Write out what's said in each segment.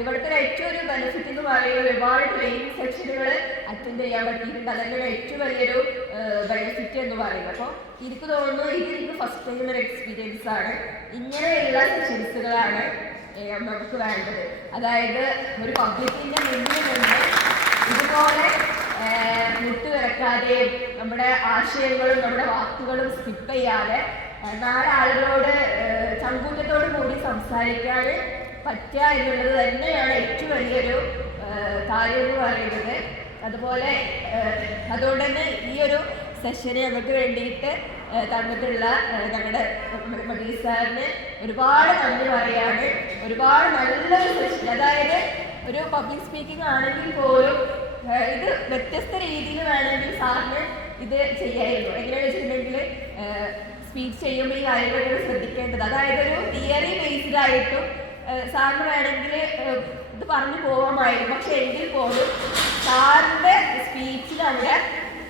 ഇവിടുത്തെ ഏറ്റവും ഒരു ബെനിഫിറ്റ് എന്ന് പറയുന്നത് ഒരുപാട് ട്രെയിനിങ് സെക്ഷനുകൾ അറ്റൻഡ് ചെയ്യാൻ പറ്റിയിട്ടുണ്ട്. അതെൻ്റെ ഏറ്റവും വലിയൊരു ബെനിഫിറ്റ് എന്ന് പറയുന്നത്. അപ്പോൾ എനിക്ക് തോന്നുന്നു എനിക്ക് ഫസ്റ്റ് ടൈം ഒരു എക്സ്പീരിയൻസ് ആണ്. ഇങ്ങനെയുള്ള സെഷൻസുകളാണ് നമുക്ക് വേണ്ടത്. അതായത് ഒരു പബ്ലിക്കിൻ്റെ മുന്നിൽ നിന്ന് ഇതുപോലെ മുട്ടുകിടക്കാതെയും നമ്മുടെ ആശയങ്ങളും നമ്മുടെ വാക്കുകളും സ്കിപ്പ് ചെയ്യാതെ നാലാളുകളോട് ചങ്കൂറ്റത്തോടു കൂടി സംസാരിക്കാൻ പറ്റുക എന്നുള്ളത് തന്നെയാണ് ഏറ്റവും വലിയൊരു കാര്യം എന്ന് പറയുന്നത്. അതുപോലെ അതുകൊണ്ട് തന്നെ ഈ ഒരു സെഷന് നമുക്ക് വേണ്ടിയിട്ട് തന്നിട്ടുള്ള ഞങ്ങളുടെ മദീ സാറിന് ഒരുപാട് നന്ദി പറയാണ്. ഒരുപാട് നല്ലൊരു സെഷൻ, അതായത് ഒരു പബ്ലിക് സ്പീക്കിംഗ് ആണെങ്കിൽ പോലും ഇത് വ്യത്യസ്ത രീതിയിൽ വേണമെങ്കിൽ സാറിന് ഇത് ചെയ്യായിരുന്നു. എങ്ങനെയാണെന്ന് വെച്ചിട്ടുണ്ടെങ്കിൽ സ്പീച്ച് ചെയ്യുമ്പോൾ ഈ കാര്യങ്ങളൊക്കെ ശ്രദ്ധിക്കേണ്ടത്, അതായത് ഒരു തിയറി ബേസ്ഡ് ആയിട്ടും സാറിന് വേണമെങ്കിൽ ഇത് പറഞ്ഞു പോകാമായിരുന്നു. പക്ഷെ എങ്കിൽ പോലും സാറിൻ്റെ സ്പീച്ചിൽ അവിടെ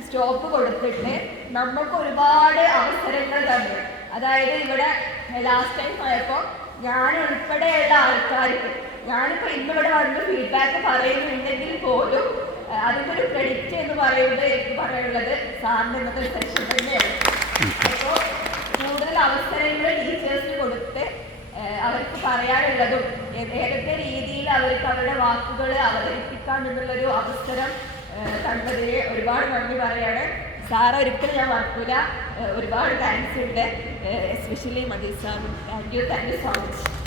സ്റ്റോപ്പ് കൊടുത്തിട്ട് നമുക്ക് ഒരുപാട് അവസരങ്ങൾ തന്നു. അതായത് ഇവിടെ ലാസ്റ്റ് ടൈം ആയപ്പോൾ ഞാൻ ഉൾപ്പെടെയുള്ള ആൾക്കാർക്ക്, ഞാനിപ്പോൾ ഇന്നിവിടെ വന്ന് ഫീഡ്ബാക്ക് പറയുന്നുണ്ടെങ്കിൽ പോലും അതിൻ്റെ ഒരു ക്രെഡിറ്റ് എന്ന് പറയുന്നത് എനിക്ക് പറയാനുള്ളത് സാറിൻ്റെ ഇന്നത്തെ ഒരു സെഷൻ തന്നെയാണ്. അപ്പോൾ കൂടുതൽ അവസരങ്ങൾ ടീച്ചേഴ്സിന് കൊടുത്ത് അവർക്ക് പറയാനുള്ളതും ഏതൊക്കെ രീതിയിൽ അവർക്ക് അവരുടെ വാക്കുകൾ അവതരിപ്പിക്കാം എന്നുള്ളൊരു അവസരം കണ്ടതിന് ഒരുപാട് നന്ദി പറയാണ്. സാറ് ഒരിക്കലും ഞാൻ മറക്കൂല. ഒരുപാട് താങ്ക്സ് ഉണ്ട്, എസ്പെഷ്യലി മദീ sir. Thank you so much.